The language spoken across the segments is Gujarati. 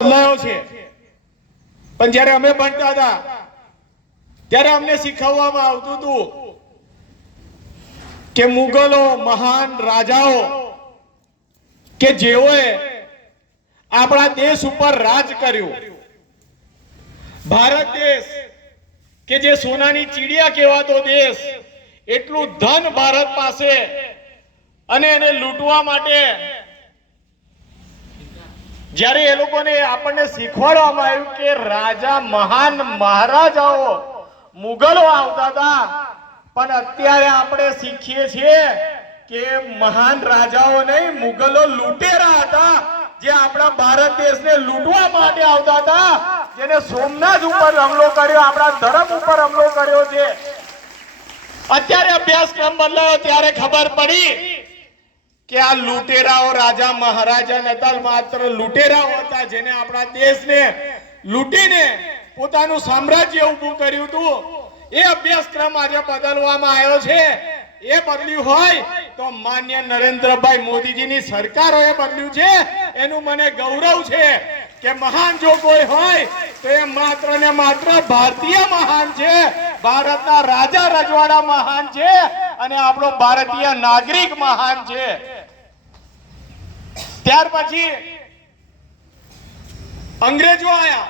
બદલાયો છે, પણ જ્યારે અમે ભણતા હતા ત્યારે અમને શીખવવામાં આવતું હતું કે મુગલો મહાન રાજાઓ કે જેઓએ આપણા દેશ ઉપર રાજ કર્યું, ભારત દેશ કે જે સોનાની ચીડિયા કહેવાતો દેશ, એટલું ધન ભારત પાસે, અને એને લૂંટવા માટે જ્યારે એ લોકોને આપણને શીખવાડવામાં આવ્યું કે રાજા મહાન મહારાજાઓ મુગલો આવતા હતા, પણ અત્યારે આપણે શીખીએ છીએ કે મહાન રાજાઓ નહીં, મુગલો લૂંટેરા હતા જે આપણા ભારત દેશને લૂંટવા માટે આવતા હતા, જેને સોમનાથ ઉપર હુમલો કર્યો, આપણા ધર્મ ઉપર હુમલો કર્યો છે. અત્યારે અભ્યાસક્રમ બદલાયો ત્યારે ખબર પડી કે આ લૂંટેરાઓ રાજા મહારાજા નતા, માત્ર લૂંટેરાઓ હતા જેને આપણા દેશને લૂંટીને પોતાનું સામ્રાજ્ય ઊભું કર્યું હતું. એ અભ્યાસક્રમ આજે બદલવામાં આવ્યો છે. એ બદલ્યું હોય તો માન્ય નરેન્દ્રભાઈ મોદીજીની સરકારોએ બદલ્યું છે. એનું મને ગૌરવ છે કે મહાન જો કોઈ હોય તો એ માત્ર ને માત્ર ભારતીય મહાન છે, ભારતના રાજા રજવાડા મહાન છે, અને આપણો ભારતીય નાગરિક મહાન છે. ત્યાર પછી અંગ્રેજો આયા.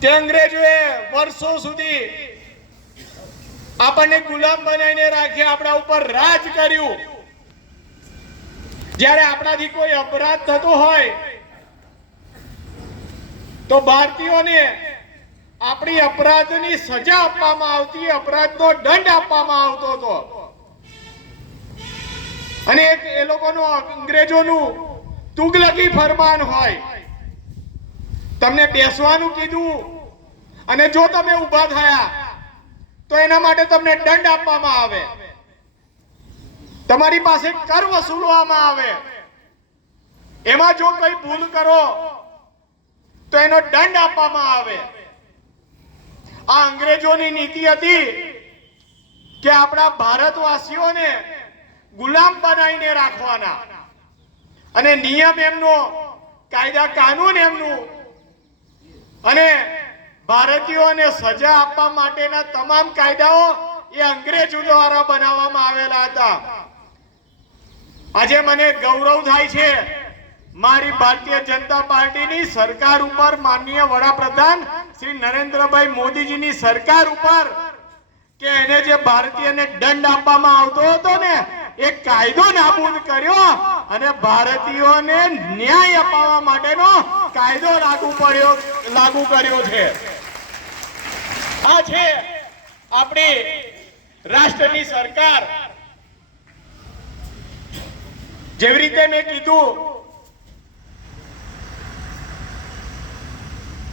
તે અંગ્રેજોએ વર્ષો સુધી આપણને ગુલામ બનાવીને રાખ્યા, આપણા ઉપર રાજ કર્યું. જ્યારે આપણાથી કોઈ અપરાધ થતો હોય તો ભારતીયોને આપણી અપરાધની સજા આપવામાં આવતી, અપરાધનો દંડ આપવામાં આવતો હતો. અને એ લોકોનું અંગ્રેજોનું તુગલકી ફરમાન હોય, તમને બેસવાનું કીધું અને જો તમે ઊભા થયા તો એના માટે તમને દંડ આપવામાં આવે, તમારી પાસે કર વસૂલવામાં આવે. એમાં જો કોઈ ભૂલ કરો તો એનો દંડ આપવામાં આવે. આ અંગ્રેજોની નીતિ હતી કે આપણા ભારતવાસીઓને ગુલામ બનાવીને રાખવાના, અને નિયમ એમનો, કાયદા કાનૂન એમનું, અને ભારતીયોને સજા આપવા માટેના તમામ કાયદાઓ એ અંગ્રેજો દ્વારા બનાવવામાં આવેલા હતા. આજે મને ગૌરવ થાય છે મારી ભારતીય જનતા પાર્ટીની સરકાર ઉપર, માનનીય વડાપ્રધાન શ્રી નરેન્દ્રભાઈ મોદીજીની સરકાર ઉપર, કે એને જે ભારતીયને દંડ આપવામાં આવતો હતો ને એ કાયદો નાબૂદ કર્યો અને ભારતીયોને ન્યાય અપાવવા માટેનો કાયદો લાગુ કર્યો છે. આ છે આપણી રાષ્ટ્રની સરકાર. જેવી રીતે મેં કીધું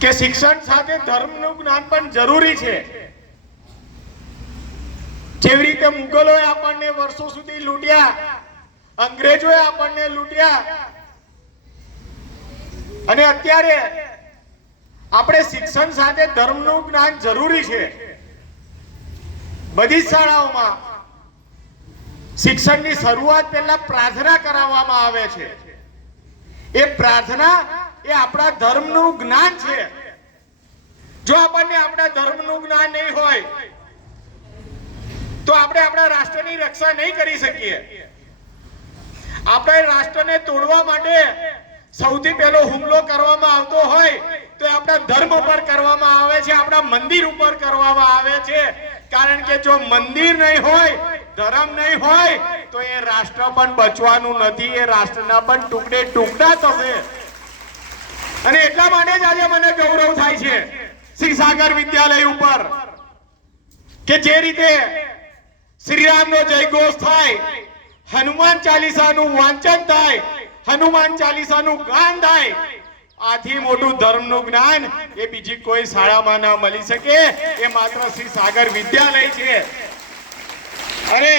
કે શિક્ષણ સાથે ધર્મનું જ્ઞાન પણ જરૂરી છે. જેવી રીતે મુગલોએ આપણને વર્ષો સુધી લૂંટ્યા, અંગ્રેજોએ આપણને લૂંટ્યા, અને અત્યારે આપણે શિક્ષણ સાથે ધર્મનું જ્ઞાન જરૂરી છે. બધી શાળાઓમાં શિક્ષણની શરૂઆત પહેલા પ્રાર્થના કરાવવામાં આવે છે. એ પ્રાર્થના એ આપણા ધર્મનું જ્ઞાન છે. જો આપણને આપણા ધર્મનું જ્ઞાન નહીં હોય તો આપણે આપણા રાષ્ટ્રની રક્ષા નહીં કરી શકીએ. આપણે રાષ્ટ્રને તોડવા માટે સૌથી પહેલો હુમલો કરવામાં આવતો હોય તો આપણા ધર્મ ઉપર કરવામાં આવે છે, આપણા મંદિર ઉપર કરવામાં આવે છે. કારણ કે જો મંદિર નહીં હોય, ધર્મ નહીં હોય તો એ રાષ્ટ્ર પણ બચવાનું નથી, એ રાષ્ટ્રના પણ ટુકડે ટુકડા થશે. અને એટલા માટે જ આજે મને ગૌરવ થાય છે શ્રી સાગર વિદ્યાલય ઉપર કે જે રીતે શ્રીરામનો જયઘોષ થાય, હનુમાન ચાલીસાનું વાંચન થાય, હનુમાન ચાલીસાનું ગાન થાય, આથી મોટું ધર્મનું જ્ઞાન એ બીજી કોઈ શાળામાં ના મળી શકે. એ માત્ર શ્રી સાગર વિદ્યાલય છે. અને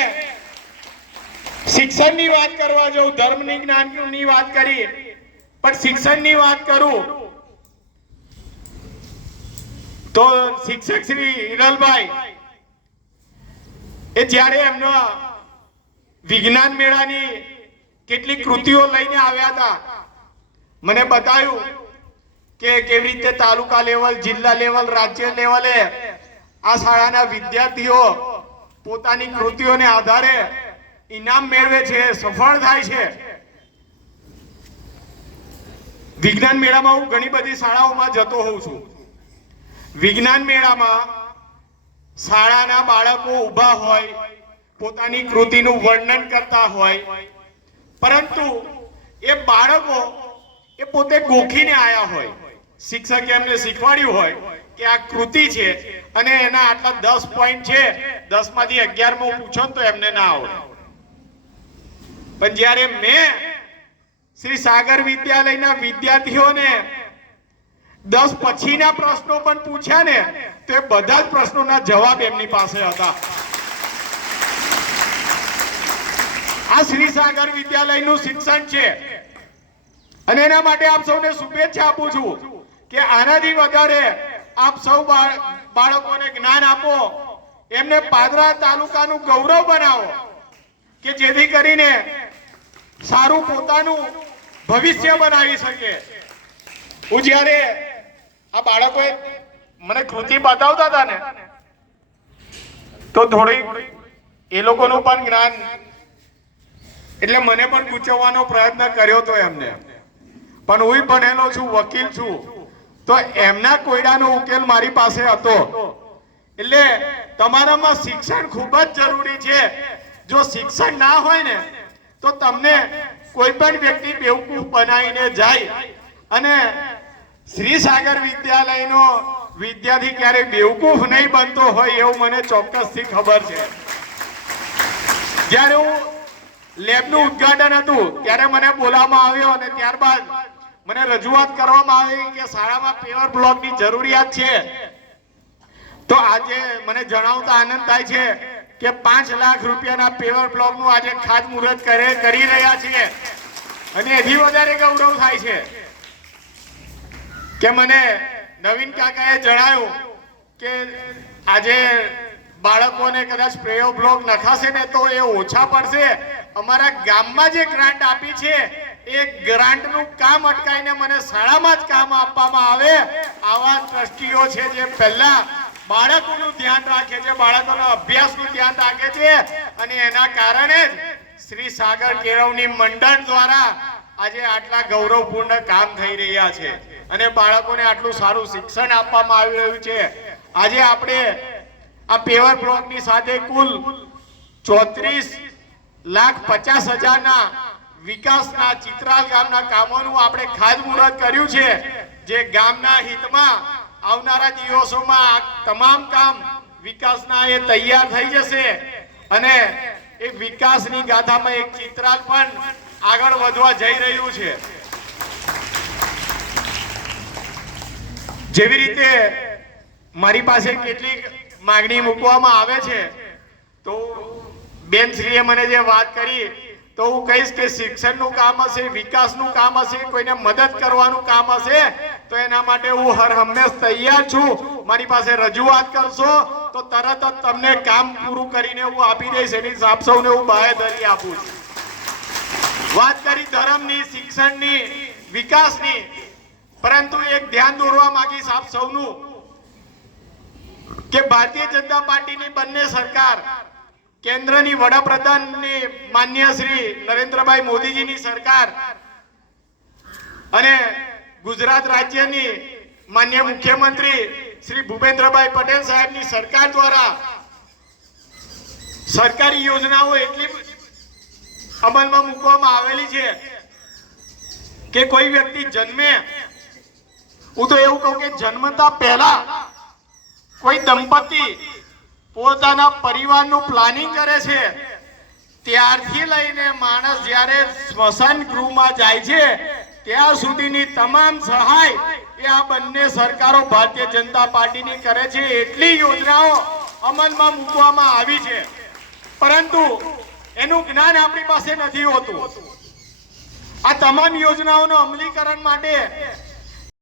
શિક્ષણની વાત કરવા જાઉં, ધર્મની જ્ઞાનની વાત કરી, પણ શિક્ષણની વાત કરું તો શિક્ષક શ્રી હિરલભાઈ એ જ્યારે એમનો વિજ્ઞાન મેળાની કેટલીક કૃતિઓ લઈને આવ્યા હતા મને બતાવ્યું કે કેવી રીતે તાલુકા લેવલ, જિલ્લા લેવલ, રાજ્ય લેવલે આ શાળાના વિદ્યાર્થીઓ પોતાની કૃતિઓને આધારે ઇનામ મેળવે છે, સફળ થાય છે. વિજ્ઞાન મેળામાં હું ઘણી બધી શાળાઓમાં જતો હોઉં છું. વિજ્ઞાન મેળામાં શાળાના બાળકો ઊભા હોય, પોતાની કૃતિનું વર્ણન કરતા હોય, પરંતુ એ બાળકો એ પોતે ગોખીને આયા હોય. શિક્ષકે એમને શીખવાડ્યું હોય કે આ કૃતિ છે અને એના આટલા 10 પોઈન્ટ છે, 10 માંથી 11 પૂછો તો એમને ના આવડે. પણ જ્યારે મેં શ્રી સાગર વિદ્યાલયના વિદ્યાર્થીઓને 10 પછીના પ્રશ્નો પણ પૂછ્યા ને, તો એ બધા જ પ્રશ્નોના જવાબ એમની પાસે હતા. આ શ્રી સાગર વિદ્યાલયનું શિક્ષણ છે અને એના માટે આપ સૌને શુભેચ્છા આપું છું કે આનાથી વધારે આપ સૌ બાળકોને જ્ઞાન આપો, એમને પાદરા તાલુકાનું ગૌરવ બનાવો કે જેથી કરીને સારું પોતાનું ભવિષ્ય બનાવી શકે. હું જ્યારે આ બાળકોએ મને કૃતિ બતાવતા હતા ને, તો થોડી એ લોકોનું પણ જ્ઞાન, એટલે મને પણ પૂછવાનો પ્રયત્ન કર્યો તો એમને. પણ હું ભણેલો છું, વકીલ છું, તો એમના કોયડાનો ઉકેલ મારી પાસે હતો. એટલે તમારામાં શિક્ષણ ખૂબ જ જરૂરી છે. જો શિક્ષણ ના હોય ને તો તમને કોઈ પણ વ્યક્તિ બેવકૂફ બનાવીને જાય. અને શ્રી સાગર વિદ્યાલયનો વિદ્યાર્થી ક્યારે બેવકૂફ નહીં બનતો હોય એવું મને ચોક્કસથી ખબર છે. જ્યારે હું લેબનું ઉદ્ઘાટન હતું ત્યારે મને બોલાવવામાં આવ્યો અને ત્યારબાદ મને રજૂઆત કરવામાં આવી કે શાળામાં પેવર બ્લોકની જરૂરિયાત છે. તો આજે મને જણાવતા આનંદ થાય છે કે 5 લાખ રૂપિયાના પેવર બ્લોકનું આજે ખાતમુહૂર્ત કરી રહ્યા છીએ. અને એથી વધારે ગૌરવ થાય છે કે મને નવીન કાકાએ જણાવ્યું કે આજે બાળકોને કદાચ પેવર બ્લોક નખાશે ને તો એ ઓછા પડશે. અમારા ગામમાં જે ગ્રાન્ટ આપી છે એ ગ્રાન્ટનું કામ અટકાઈને મને શાળામાં જ કામ આપવામાં આવે. આવા ટ્રસ્ટીઓ છે જે પહેલા બાળકોનું ધ્યાન રાખે છે, બાળકોના અભ્યાસનું ધ્યાન રાખે છે. અને એના કારણે જ શ્રી સાગર કેળવણી મંડળ દ્વારા આજે આટલા ગૌરવપૂર્ણ કામ થઈ રહ્યા છે અને બાળકોને આટલું સારું શિક્ષણ આપવામાં આવી રહ્યું છે. આજે આપણે આ પેવર બ્લોકની સાથે કુલ 34,50,000ના વિકાસના ચિત્રાલ ગામના કામોનું આપણે ખાતમુહૂર્ત કર્યું છે, જે ગામના હિતમાં આવનારા દિવસોમાં તમામ કામ વિકાસના એ તૈયાર થઈ જશે. અને એક વિકાસની ગાથામાં એક ચિત્રાલ પણ આગળ વધવા જઈ રહ્યું છે. જેવી રીતે મારી પાસે કેટલીક માંગણી મૂકવામાં આવે છે, તો બેનશ્રીએ મને જે વાત કરી, તો હું કહીશ કે શિક્ષણનું કામ હશે, વિકાસનું કામ હશે, કોઈને મદદ કરવાનું કામ હશે, તો એના માટે હું હર હંમેશ તૈયાર છું. મારી પાસે રજૂઆત કરશો તો તરત જ તમને કામ પૂરું કરીને હું આપી દઈશ. એની આપ સૌને હું બાહેધરી આપું છું. વાત કરી ધર્મની, શિક્ષણની, વિકાસની, પરંતુ એક ધ્યાન દોરવા માંગીશ આપ સૌનું કે ભારતીય જનતા પાર્ટીની બંને સરકાર, કેન્દ્રની વડાપ્રધાનની માન્ય શ્રી નરેન્દ્રભાઈ મોદીજીની સરકાર અને ગુજરાત રાજ્યની માન્ય મુખ્યમંત્રી શ્રી ભૂપેન્દ્રભાઈ પટેલ સાહેબની સરકાર દ્વારા સરકારી યોજનાઓ એટલી અમલમાં મૂકવામાં આવેલી છે કે કોઈ વ્યક્તિ જન્મે, હું તો એવું કહું કે જન્મતા પહેલા કોઈ દંપતી પોતાના પરિવારનું પ્લાનિંગ કરે છે, ત્યારથી લઈને માણસ જ્યારે સ્મશાન ગૃહમાં જાય છે ત્યાં સુધીની તમામ સહાય એ આ બંને સરકારો ભારતીય જનતા પાર્ટીની કરે છે. એટલી યોજનાઓ અમલમાં મૂકવામાં આવી છે, પરંતુ એનું જ્ઞાન આપણી પાસે નથી હોતું. આ તમામ યોજનાઓનો અમલીકરણ માટે